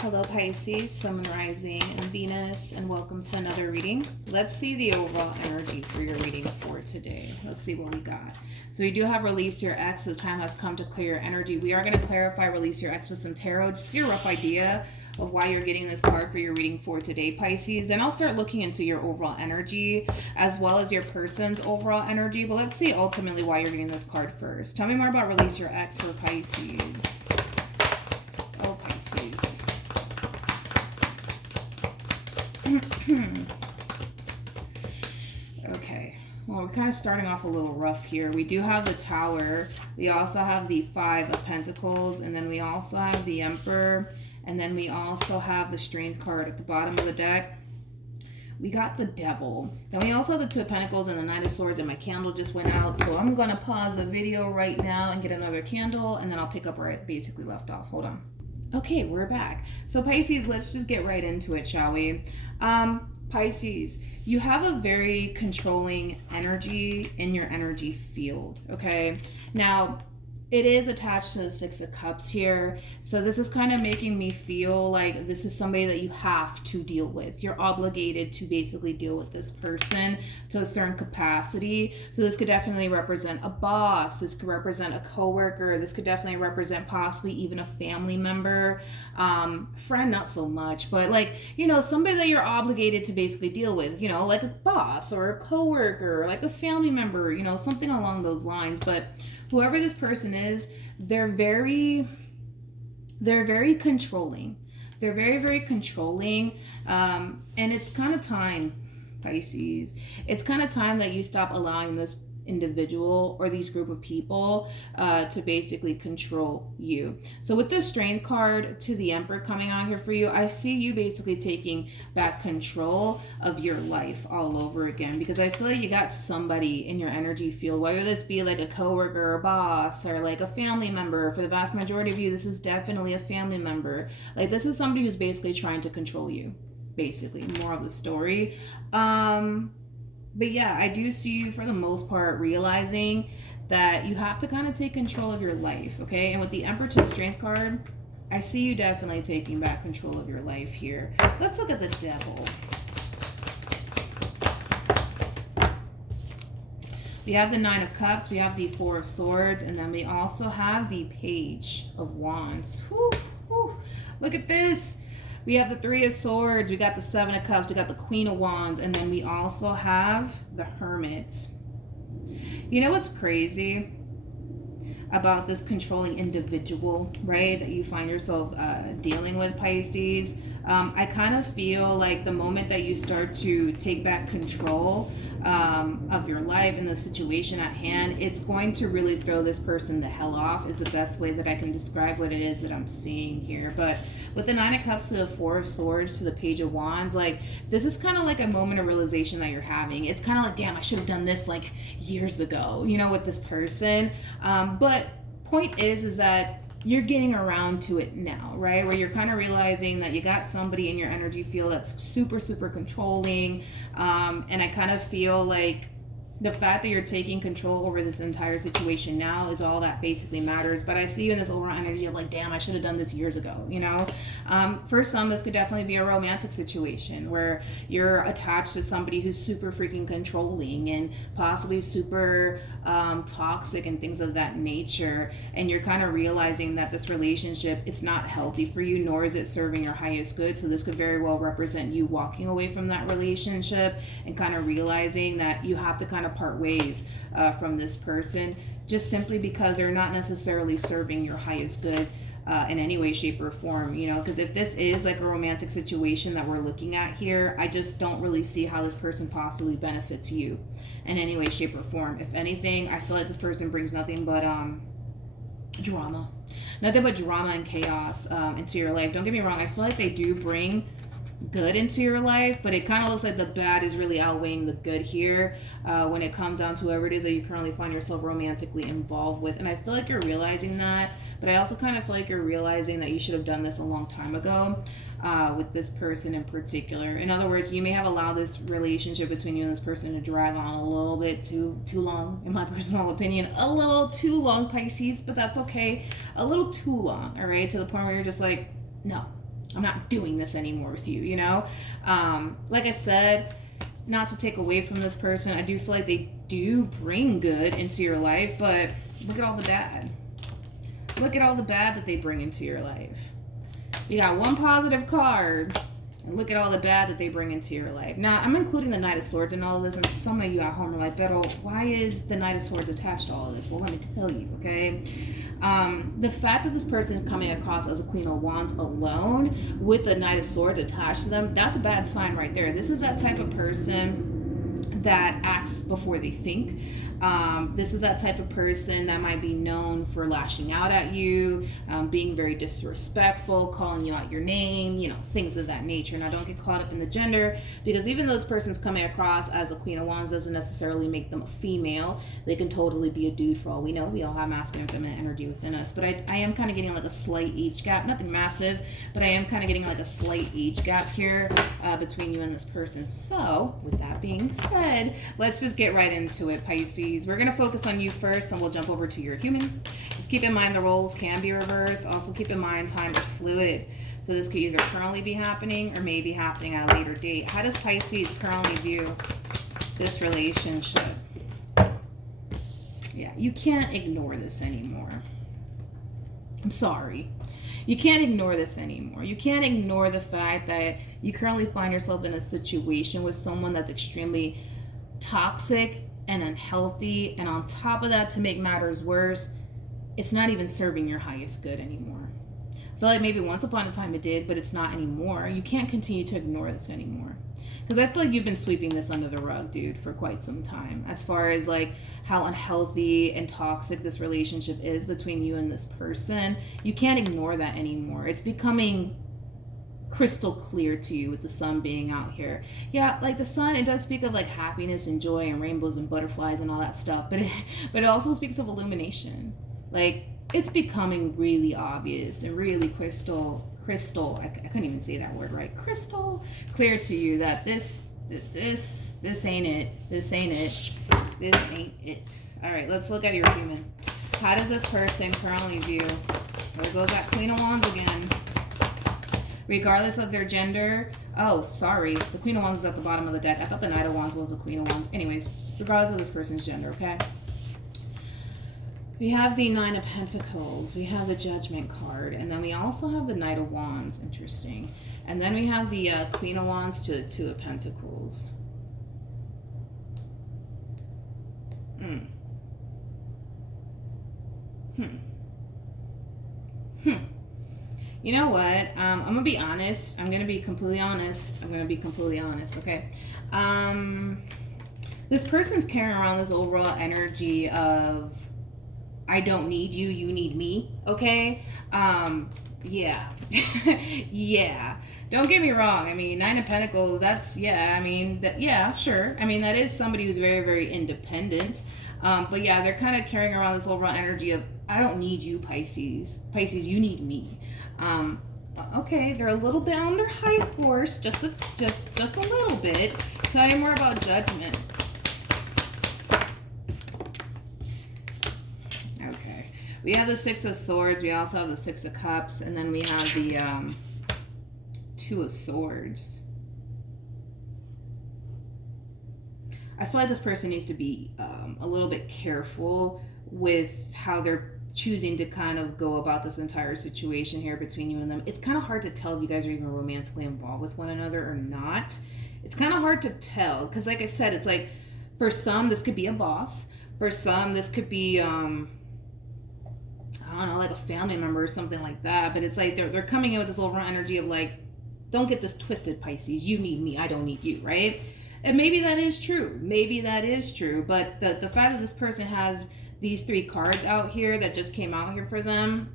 Hello Pisces, Sun, Rising, and Venus, and welcome to another reading. Let's see the overall energy for your reading for today. Let's see what we got. So we do have release your ex. The time has come to clear your energy. We are going to clarify release your ex with some tarot. Just get a rough idea of why you're getting this card for your reading for today, Pisces. Then I'll start looking into your overall energy as well as your person's overall energy. But let's see ultimately why you're getting this card first. Tell me more about release your ex for Pisces. Oh, Pisces. Okay, well, we're kind of starting off a little rough here. We do have the Tower. We also have the Five of Pentacles, and then we also have the Emperor, and then we also have the Strength card at the bottom of the deck. We got the Devil. Then we also have the Two of Pentacles and the Knight of Swords, and my candle just went out, so I'm going to pause the video right now and get another candle, and then I'll pick up where it basically left off. Hold on. Okay, we're back. So Pisces, let's just get right into it, shall we? Pisces, you have a very controlling energy in your energy field, okay? Now, it is attached to the Six of Cups here. So this is kind of making me feel like this is somebody that you have to deal with. You're obligated to basically deal with this person to a certain capacity. So this could definitely represent a boss. This could represent a coworker. This could definitely represent possibly even a family member. Friend, not so much, but like, you know, somebody that you're obligated to basically deal with, you know, like a boss or a coworker, like a family member, you know, something along those lines. But whoever this person is, they're very controlling. They're very controlling. And it's kind of time, Pisces. It's kind of time that you stop allowing this individual or these group of people to basically control you. So with the Strength card to the Emperor coming out here for you, I see you basically taking back control of your life all over again, because I feel like you got somebody in your energy field, whether this be like a coworker or boss or like a family member. For the vast majority of you, this is definitely a family member. Like, this is somebody who's basically trying to control you, basically, more of the story. But yeah, I do see you for the most part realizing that you have to kind of take control of your life, okay? And with the Emperor to the Strength card, I see you definitely taking back control of your life here. Let's look at the Devil. We have the Nine of Cups, we have the Four of Swords, and then we also have the Page of Wands. Whew, whew. Look at this. We have the Three of Swords, we got the Seven of Cups, we got the Queen of Wands, and then we also have the Hermit. You know what's crazy about this controlling individual, right, that you find yourself dealing with, Pisces? I kind of feel like the moment that you start to take back control of your life and the situation at hand, it's going to really throw this person the hell off, is the best way that I can describe what it is that I'm seeing here. But with the Nine of Cups to the Four of Swords to the Page of Wands, like, this is kind of like a moment of realization that you're having. It's kind of like, damn, I should have done this like years ago, you know, with this person. But point is that you're getting around to it now, right? Where you're kind of realizing that you got somebody in your energy field that's super controlling. And I kind of feel like the fact that you're taking control over this entire situation now is all that basically matters. But I see you in this overall energy of like, damn, I should have done this years ago, you know? For some, this could definitely be a romantic situation where you're attached to somebody who's super freaking controlling and possibly super toxic and things of that nature. And you're kind of realizing that this relationship, it's not healthy for you, nor is it serving your highest good. So this could very well represent you walking away from that relationship and kind of realizing that you have to kind of part ways from this person, just simply because they're not necessarily serving your highest good in any way, shape, or form, you know? Because if this is like a romantic situation that we're looking at here, I just don't really see how this person possibly benefits you in any way, shape, or form. If anything, I feel like this person brings nothing but drama and chaos into your life. Don't get me wrong, I feel like they do bring good into your life, but it kind of looks like the bad is really outweighing the good here when it comes down to whoever it is that you currently find yourself romantically involved with. And I feel like you're realizing that, but I also kind of feel like you're realizing that you should have done this a long time ago with this person in particular. In other words, you may have allowed this relationship between you and this person to drag on a little bit too long, in my personal opinion. A little too long, Pisces, but that's okay. A little too long, all right? To the point where you're just like, no, I'm not doing this anymore with you, you know? Like I said, not to take away from this person, I do feel like they do bring good into your life, but look at all the bad. Look at all the bad that they bring into your life. You got one positive card, and look at all the bad that they bring into your life. Now, I'm including the Knight of Swords in all of this, and some of you at home are like, Beto, why is the Knight of Swords attached to all of this? Well, let me tell you, okay? The fact that this person is coming across as a Queen of Wands alone with the Knight of Swords attached to them, that's a bad sign right there. This is that type of person that acts before they think. This is that type of person that might be known for lashing out at you, being very disrespectful, calling you out your name, you know, things of that nature. Now, don't get caught up in the gender, because even though this person's coming across as a Queen of Wands doesn't necessarily make them a female. They can totally be a dude for all we know. We all have masculine and feminine energy within us. But I am kind of getting like a slight age gap. Nothing massive, but I am kind of getting like a slight age gap here between you and this person. So, with that being said, let's just get right into it, Pisces. We're going to focus on you first, and we'll jump over to your human. Just keep in mind the roles can be reversed. Also keep in mind time is fluid. So this could either currently be happening or may be happening at a later date. How does Pisces currently view this relationship? Yeah, you can't ignore this anymore. I'm sorry. You can't ignore this anymore. You can't ignore the fact that you currently find yourself in a situation with someone that's extremely toxic and unhealthy, and on top of that, to make matters worse, it's not even serving your highest good anymore. I feel like maybe once upon a time it did, but it's not anymore. You can't continue to ignore this anymore, because I feel like you've been sweeping this under the rug, dude, for quite some time, as far as like how unhealthy and toxic this relationship is between you and this person. You can't ignore that anymore. It's becoming crystal clear to you with the sun being out here. Yeah, like the sun, it does speak of like happiness and joy and rainbows and butterflies and all that stuff, but it also speaks of illumination. Like, it's becoming really obvious and really crystal I couldn't even say that word right, crystal clear to you that this ain't it. All right, let's look at your human. How does this person currently view? There goes that Queen of Wands again. Regardless of their gender. Oh, sorry. The Queen of Wands is at the bottom of the deck. I thought the Knight of Wands was the Queen of Wands. Anyways, regardless of this person's gender, okay? We have the Nine of Pentacles. We have the Judgment card. And then we also have the Knight of Wands. Interesting. And then we have the Queen of Wands to the Two of Pentacles. You know what? I'm going to be honest. I'm going to be completely honest, okay? This person's carrying around this overall energy of, I don't need you, you need me, okay? Yeah. Yeah. Don't get me wrong. I mean, Nine of Pentacles, that's, yeah, I mean, yeah, sure. I mean, that is somebody who's very, very independent. But yeah, they're kind of carrying around this overall energy of, I don't need you, Pisces. Pisces, you need me. Okay, they're a little bit on their high horse, just a little bit. Tell me more about Judgment. Okay, we have the Six of Swords. We also have the Six of Cups, and then we have the Two of Swords. I feel like this person needs to be a little bit careful with how they're choosing to kind of go about this entire situation here between you and them. It's kind of hard to tell if you guys are even romantically involved with one another or not. It's kind of hard to tell because, like I said, it's like for some this could be a boss. For some this could be I don't know, like a family member or something like that. But it's like they're coming in with this overall energy of like, don't get this twisted, Pisces. You need me, I don't need you, right? And maybe that is true. Maybe that is true. But the fact that this person has these three cards out here that just came out here for them,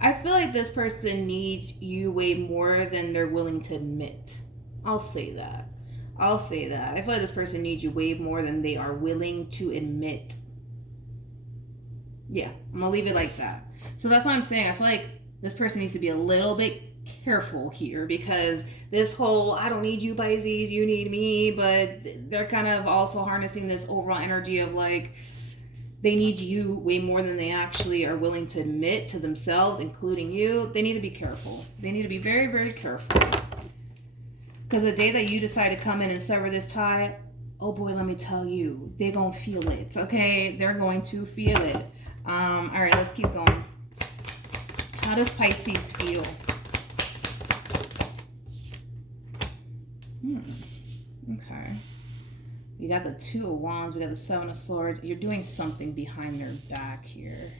I feel like this person needs you way more than they're willing to admit. I'll say that. I feel like this person needs you way more than they are willing to admit. Yeah, I'm gonna leave it like that. So that's what I'm saying. I feel like this person needs to be a little bit careful here, because this whole I don't need you, Pisces, you need me, but they're kind of also harnessing this overall energy of like, They need you way more than they actually are willing to admit to themselves, including you. They need to be careful. They need to be very, very careful. Because the day that you decide to come in and sever this tie, oh boy, let me tell you, they're going to feel it, okay? They're going to feel it. All right, let's keep going. How does Pisces feel? Okay. We got the Two of Wands. We got the Seven of Swords. You're doing something behind their back here.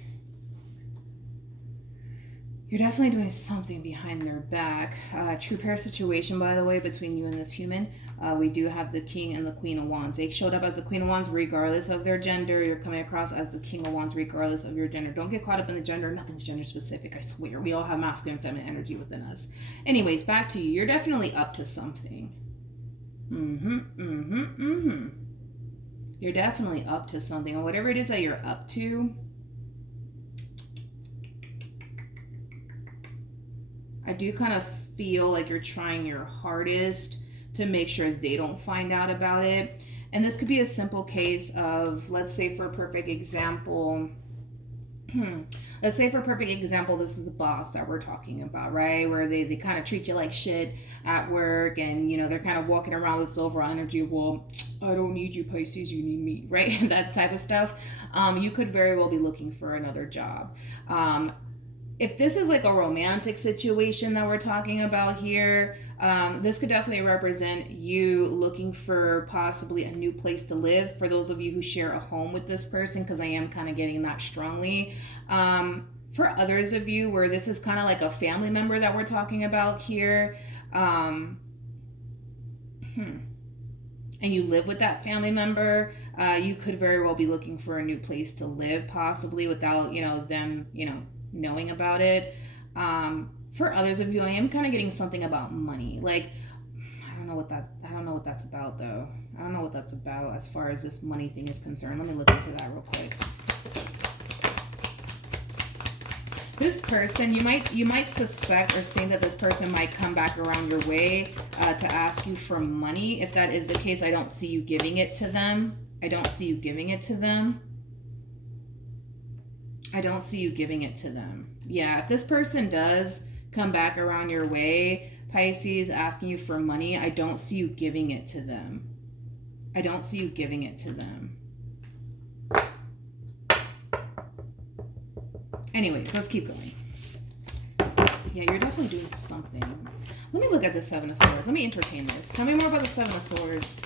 You're definitely doing something behind their back. True pair situation, by the way, between you and this human. We do have the King and the Queen of Wands. They showed up as the Queen of Wands regardless of their gender. You're coming across as the King of Wands regardless of your gender. Don't get caught up in the gender. Nothing's gender specific, I swear. We all have masculine and feminine energy within us. Anyways, back to you. You're definitely up to something. You're definitely up to something. And whatever it is that you're up to, I do kind of feel like you're trying your hardest to make sure they don't find out about it. And this could be a simple case of, let's say for a perfect example, this is a boss that we're talking about, right? Where they kind of treat you like shit at work, and you know, they're kind of walking around with this overall energy of, well, I don't need you, Pisces, you need me, right? That type of stuff. You could very well be looking for another job. If this is like a romantic situation that we're talking about here, this could definitely represent you looking for possibly a new place to live for those of you who share a home with this person, because I am kind of getting that strongly. For others of you where this is kind of like a family member that we're talking about here, and you live with that family member, you could very well be looking for a new place to live, possibly without, you know, them, you know, knowing about it. For others of you, I am kind of getting something about money. Like, I don't know what that's about though. I don't know what that's about as far as this money thing is concerned. Let me look into that real quick. This person, you might suspect or think that this person might come back around your way to ask you for money. If that is the case, I don't see you giving it to them. I don't see you giving it to them. Yeah, if this person does come back around your way, Pisces, asking you for money, I don't see you giving it to them. Anyways, let's keep going. Yeah, you're definitely doing something. Let me look at the Seven of Swords. Let me entertain this. Tell me more about the Seven of Swords.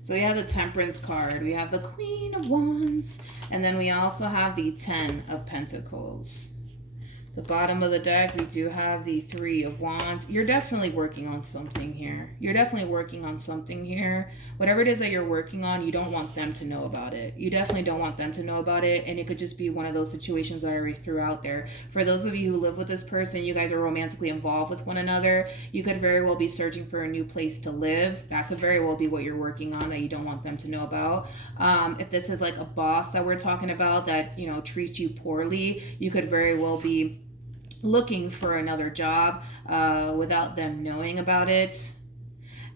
So we have the Temperance card, we have the Queen of Wands, and then we also have the Ten of Pentacles. The bottom of the deck, we do have the Three of Wands. You're definitely working on something here. Whatever it is that you're working on, you don't want them to know about it. You definitely don't want them to know about it. And it could just be one of those situations that I already threw out there. For those of you who live with this person, you guys are romantically involved with one another. You could very well be searching for a new place to live. That could very well be what you're working on that you don't want them to know about. If this is like a boss that we're talking about that, you know, treats you poorly, you could very well be looking for another job without them knowing about it.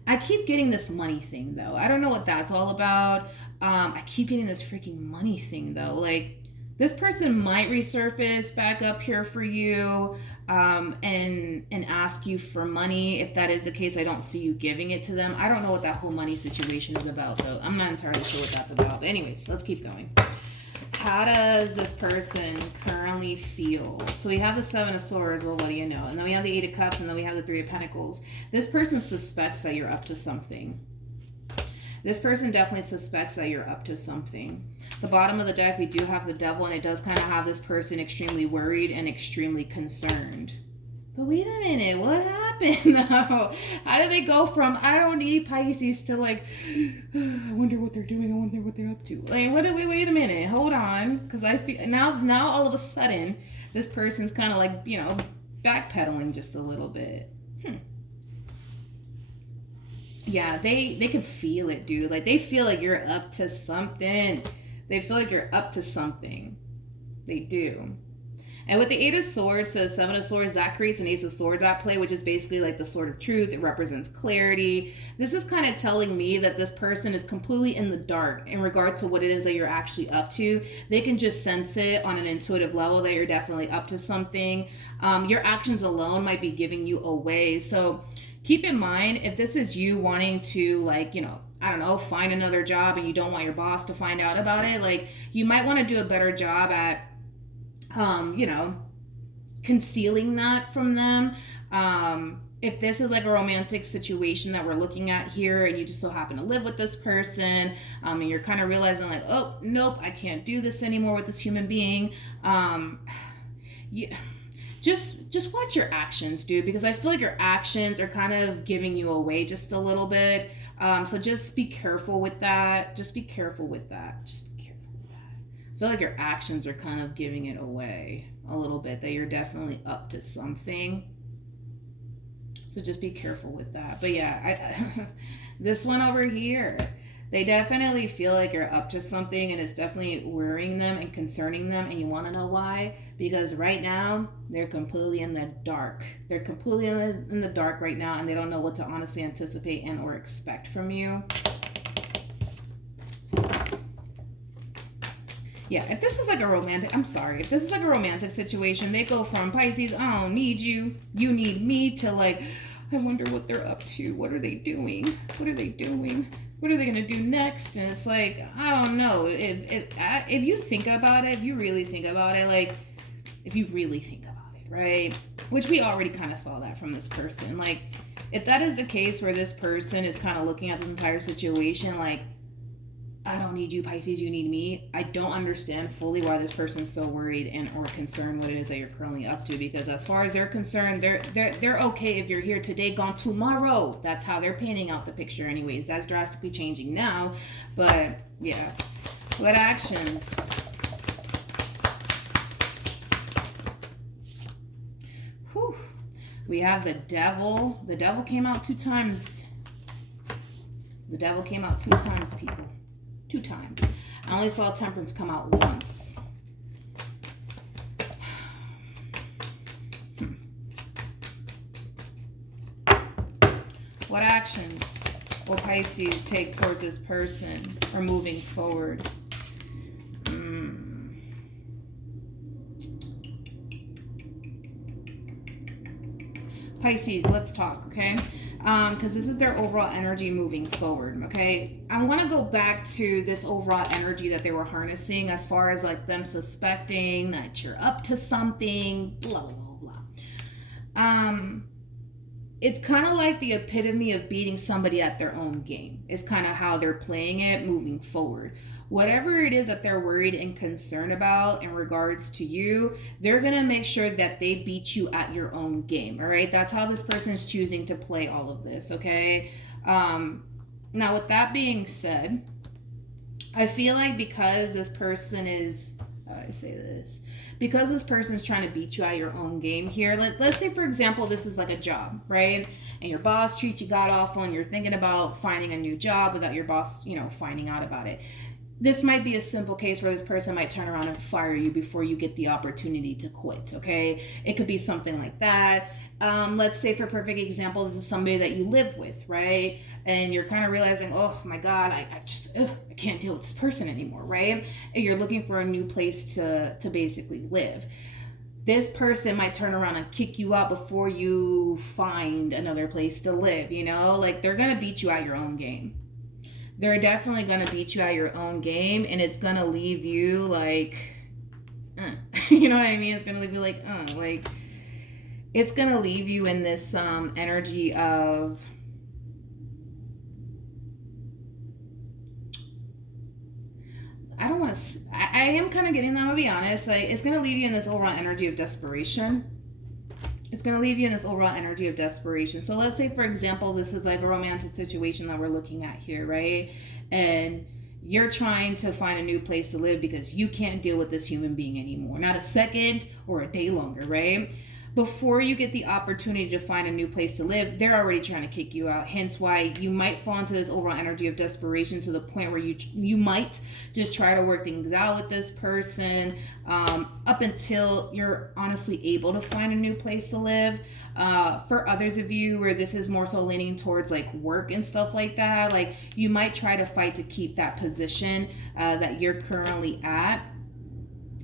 I keep getting this money thing though. I don't know what that's all about. I keep getting this freaking money thing though. Like, this person might resurface back up here for you and ask you for money. If that is the case, I don't see you giving it to them. I don't know what that whole money situation is about though. I'm not entirely sure what that's about. But anyways, let's keep going. How does this person currently feel? So we have the Seven of Swords, well, what do you know? And then we have the Eight of Cups, and then we have the Three of Pentacles. This person suspects that you're up to something. This person definitely suspects that you're up to something. The bottom of the deck, we do have the Devil, and it does kind of have this person extremely worried and extremely concerned. But wait a minute, what happened though? How did they go from I don't need Pisces to like, I wonder what they're doing, I wonder what they're up to? Like, wait a minute, hold on. Because I feel now all of a sudden, this person's kind of like, you know, backpedaling just a little bit. Yeah, they can feel it, dude. Like, they feel like you're up to something. They do. And with the Eight of Swords, so Seven of Swords, that creates an Ace of Swords at play, which is basically like the Sword of Truth. It represents clarity. This is kind of telling me that this person is completely in the dark in regard to what it is that you're actually up to. They can just sense it on an intuitive level that you're definitely up to something. Your actions alone might be giving you away. So keep in mind, if this is you wanting to, like, you know, I don't know, find another job and you don't want your boss to find out about it, like, you might want to do a better job at you know, concealing that from them. If this is like a romantic situation that we're looking at here and you just so happen to live with this person, and you're kind of realizing like, oh, nope, I can't do this anymore with this human being. Just watch your actions, dude, because I feel like your actions are kind of giving you away just a little bit. So just be careful with that. Just be careful with that. I feel like your actions are kind of giving it away a little bit, that you're definitely up to something. So just be careful with that. But yeah, this one over here, they definitely feel like you're up to something and it's definitely worrying them and concerning them. And you want to know why? Because right now, they're completely in the dark. They're completely in the dark right now, and they don't know what to honestly anticipate and or expect from you. Yeah, if this is like a romantic, I'm sorry, if this is like a romantic situation, they go from Pisces, I don't need you, you need me, to like, I wonder what they're up to. What are they doing? What are they doing? What are they gonna do next? And it's like, I don't know. If you think about it, if you really think about it, like, if you really think about it, right? Which we already kind of saw that from this person. Like, if that is the case where this person is kind of looking at this entire situation like, I don't need you, Pisces, you need me. I don't understand fully why this person's so worried and or concerned what it is that you're currently up to, because as far as they're concerned, they're okay if you're here today, gone tomorrow. That's how they're painting out the picture anyways. That's drastically changing now. But yeah. What actions? Whew. We have the Devil. The Devil came out 2 times. The Devil came out 2 times, people. 2 times. I only saw Temperance come out once. What actions will Pisces take towards this person or moving forward? Pisces, let's talk, okay? Because this is their overall energy moving forward, okay? I want to go back to this overall energy that they were harnessing as far as like them suspecting that you're up to something, blah, blah, blah. It's kind of like the epitome of beating somebody at their own game. It's kind of how they're playing it moving forward. Whatever it is that they're worried and concerned about in regards to you, they're going to make sure that they beat you at your own game, all right? That's how this person is choosing to play all of this, okay? Now, with that being said, I feel like because this person is, because this person's trying to beat you at your own game here, let's say, for example, this is like a job, right? And your boss treats you god awful and you're thinking about finding a new job without your boss, finding out about it. This might be a simple case where this person might turn around and fire you before you get the opportunity to quit, okay? It could be something like that. Let's say, for a perfect example, this is somebody that you live with, right? And you're kind of realizing, oh my God, I can't deal with this person anymore, right? And you're looking for a new place to basically live. This person might turn around and kick you out before you find another place to live, Like, they're going to beat you at your own game. They're definitely going to beat you at your own game, and it's going to leave you like, you know what I mean? It's going to leave you like, it's going to leave you in this energy of, I am kind of getting that, I'm going to be honest. Like, it's going to leave you in this overall energy of desperation. It's going to leave you in this overall energy of desperation. So let's say, for example, this is like a romantic situation that we're looking at here, right? And you're trying to find a new place to live because you can't deal with this human being anymore. Not a second or a day longer, right? before you get the opportunity to find a new place to live, they're already trying to kick you out. Hence why you might fall into this overall energy of desperation to the point where you might just try to work things out with this person up until you're honestly able to find a new place to live. For others of you where this is more so leaning towards like work and stuff like that, like you might try to fight to keep that position that you're currently at,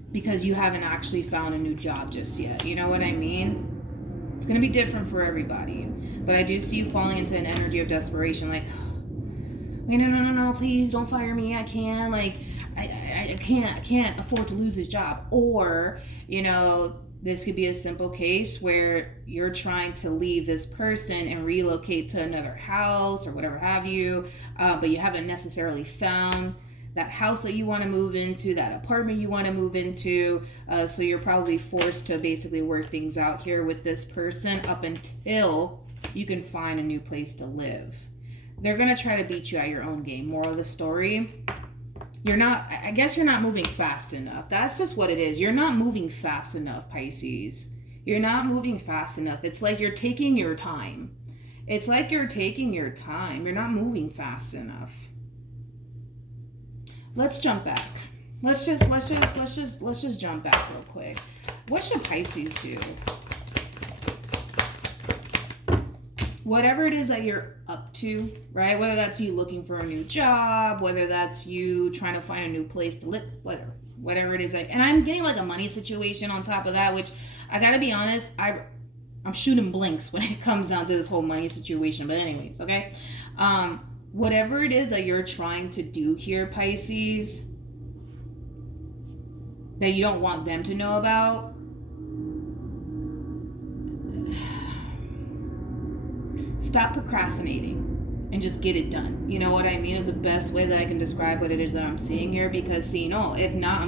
because you haven't actually found a new job just yet. You know what I mean? It's going to be different for everybody. But I do see you falling into an energy of desperation. Like, no, please don't fire me. I can't. Like, I can't afford to lose this job. Or, you know, this could be a simple case where you're trying to leave this person and relocate to another house or whatever have you, but you haven't necessarily found that house that you want to move into, that apartment you want to move into. So you're probably forced to basically work things out here with this person up until you can find a new place to live. They're going to try to beat you at your own game. Moral of the story, I guess you're not moving fast enough. That's just what it is. You're not moving fast enough, Pisces. You're not moving fast enough. It's like you're taking your time. You're not moving fast enough. Let's jump back. Let's just jump back real quick. What should Pisces do? Whatever it is that you're up to, right? Whether that's you looking for a new job, whether that's you trying to find a new place to live, whatever it is. And I'm getting like a money situation on top of that, which I gotta be honest, I'm shooting blinks when it comes down to this whole money situation. But anyways, okay. Whatever it is that you're trying to do here, Pisces, that you don't want them to know about, stop procrastinating and just get it done. You know what I mean? Is the best way that I can describe what it is that I'm seeing here. Because see, no, if not,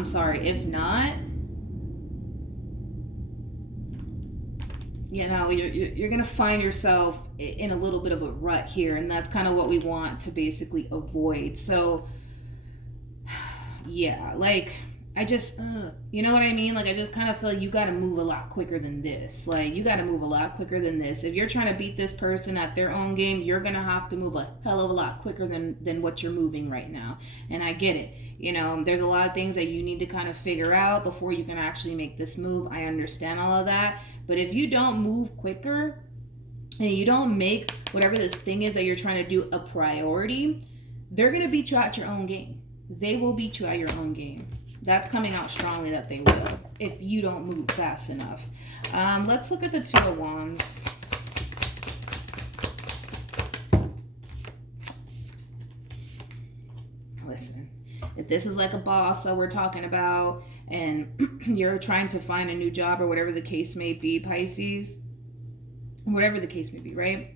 you know, you're gonna find yourself in a little bit of a rut here, and that's kind of what we want to basically avoid. So yeah, like I just you know what I mean? Like I just kind of feel like you got to move a lot quicker than this. If you're trying to beat this person at their own game, you're gonna have to move a hell of a lot quicker than what you're moving right now. And I get it. You know, there's a lot of things that you need to kind of figure out before you can actually make this move. I understand all of that. But if you don't move quicker and you don't make whatever this thing is that you're trying to do a priority, they're going to beat you at your own game. They will beat you at your own game. That's coming out strongly that they will if you don't move fast enough. Let's look at the Two of Wands. Listen, if this is like a boss that we're talking about and you're trying to find a new job or whatever the case may be, Pisces, whatever the case may be, right?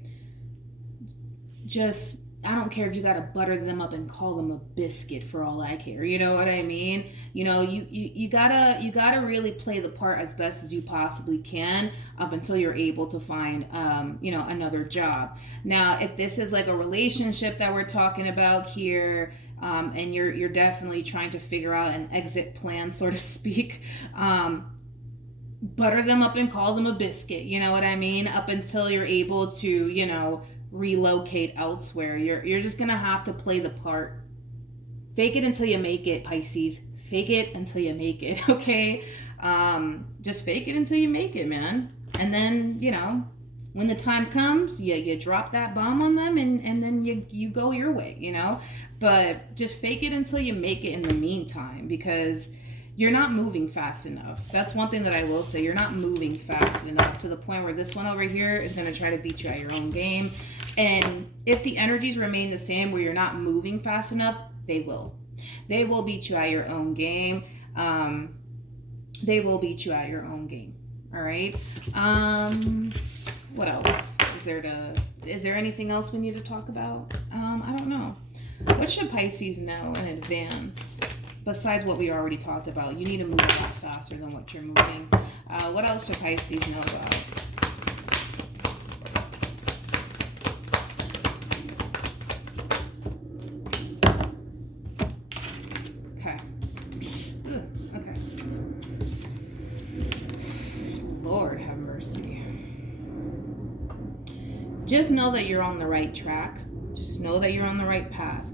Just, I don't care if you got to butter them up and call them a biscuit for all I care. You know what I mean? You know, you gotta really play the part as best as you possibly can up until you're able to find, you know, another job. Now, if this is like a relationship that we're talking about here, and you're definitely trying to figure out an exit plan, so to speak, butter them up and call them a biscuit. You know what I mean? Up until you're able to, you know, relocate elsewhere. You're just gonna have to play the part. Fake it until you make it, Pisces. Fake it until you make it. Okay, just fake it until you make it, man. And then, you know, when the time comes, you drop that bomb on them, and then you go your way, you know. But just fake it until you make it in the meantime, because you're not moving fast enough. That's one thing that I will say. You're not moving fast enough to the point where this one over here is going to try to beat you at your own game. And if the energies remain the same where you're not moving fast enough, they will. They will beat you at your own game. They will beat you at your own game. All right. What else is there anything else we need to talk about? I don't know. What should Pisces know in advance besides what we already talked about? You need to move a lot faster than what you're moving. What else should Pisces know about? Okay. Okay. Lord have mercy. just know that you're on the right track. Just know that you're on the right path.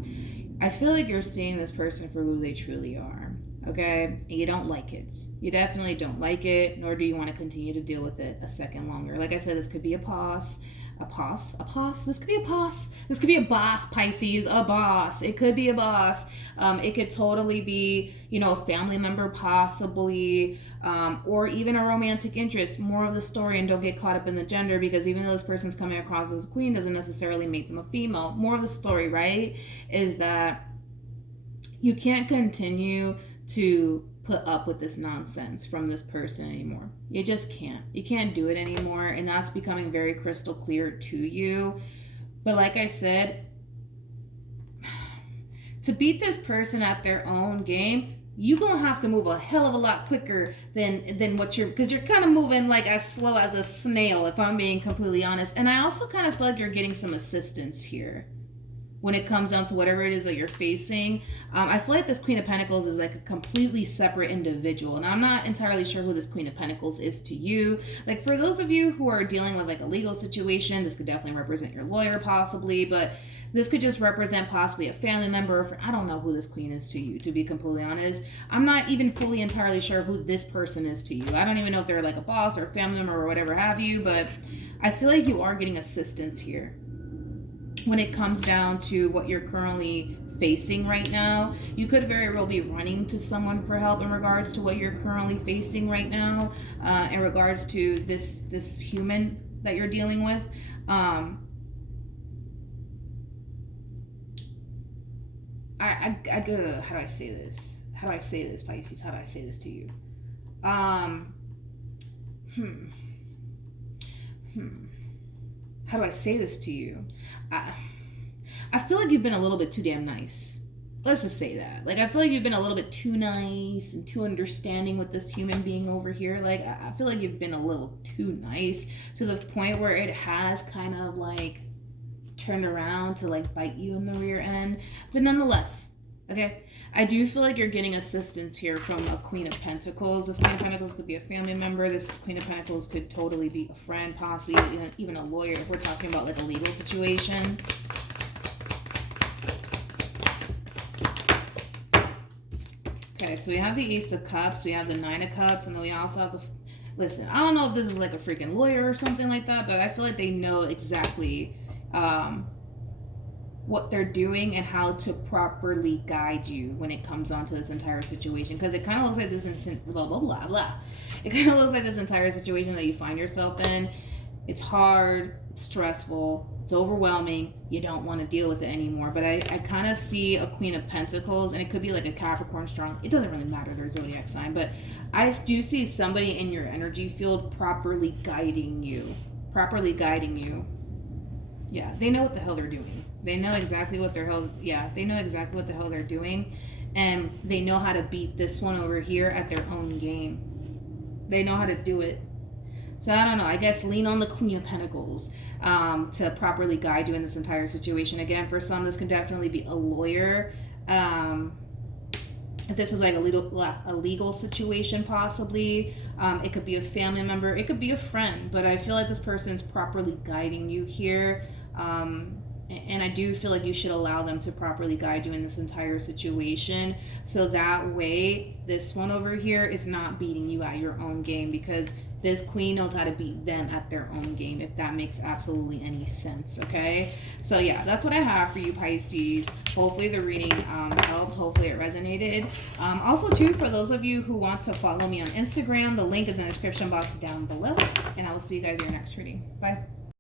I feel like you're seeing this person for who they truly are, okay? And you don't like it. You definitely don't like it, nor do you want to continue to deal with it a second longer. Like I said, this could be a pause. This could be a pause. This could be a boss, Pisces, a boss. It could be a boss. It could totally be, a family member possibly, or even a romantic interest. More of the story, and don't get caught up in the gender, because even though this person's coming across as a queen doesn't necessarily make them a female. More of the story, right, is that you can't continue to put up with this nonsense from this person anymore. You just can't. You can't do it anymore, and that's becoming very crystal clear to you. But like I said, to beat this person at their own game, you're gonna have to move a hell of a lot quicker than what because you're kind of moving like as slow as a snail, if I'm being completely honest. And I also kind of feel like you're getting some assistance here when it comes down to whatever it is that you're facing. I feel like this Queen of Pentacles is like a completely separate individual. And I'm not entirely sure who this Queen of Pentacles is to you. Like, for those of you who are dealing with like a legal situation, this could definitely represent your lawyer possibly, but this could just represent possibly a family member. I don't know who this queen is to you, to be completely honest. I'm not even fully entirely sure who this person is to you. I don't even know if they're like a boss or a family member or whatever have you, but I feel like you are getting assistance here when it comes down to what you're currently facing right now. You could very well be running to someone for help in regards to what you're currently facing right now, in regards to this human that you're dealing with. How do I say this? How do I say this, Pisces? How do I say this to you? How do I say this to you? I feel like you've been a little bit too damn nice. Let's just say that. Like, I feel like you've been a little bit too nice and too understanding with this human being over here. Like, I feel like you've been a little too nice to the point where it has kind of like turned around to like bite you in the rear end. But nonetheless, okay, I do feel like you're getting assistance here from a Queen of Pentacles. This Queen of Pentacles could be a family member. This Queen of Pentacles could totally be a friend, possibly even a lawyer if we're talking about like a legal situation. Okay, so we have the Ace of Cups, we have the Nine of Cups, and then we also have the... Listen, I don't know if this is like a freaking lawyer or something like that, but I feel like they know exactly what they're doing and how to properly guide you when it comes on to this entire situation. Because it kind of looks like this blah, blah, blah, blah. It kind of looks like this entire situation that you find yourself in. It's hard, it's stressful, it's overwhelming. You don't want to deal with it anymore. But I kind of see a Queen of Pentacles, and it could be like a Capricorn strong. It doesn't really matter their zodiac sign, but I do see somebody in your energy field properly guiding you. Yeah, they know what the hell they're doing. They know exactly what they know exactly what the hell they're doing, and they know how to beat this one over here at their own game. They know how to do it. So I don't know, I guess lean on the Queen of Pentacles to properly guide you in this entire situation. Again, for some, this can definitely be a lawyer. If this is like a legal situation, possibly, it could be a family member, it could be a friend, but I feel like this person's properly guiding you here. And I do feel like you should allow them to properly guide you in this entire situation, so that way this one over here is not beating you at your own game, because this queen knows how to beat them at their own game, if that makes absolutely any sense. Okay, so yeah, that's what I have for you, Pisces. Hopefully the reading helped. Hopefully it resonated. Also too, for those of you who want to follow me on Instagram, the link is in the description box down below, and I will see you guys in your next reading. Bye.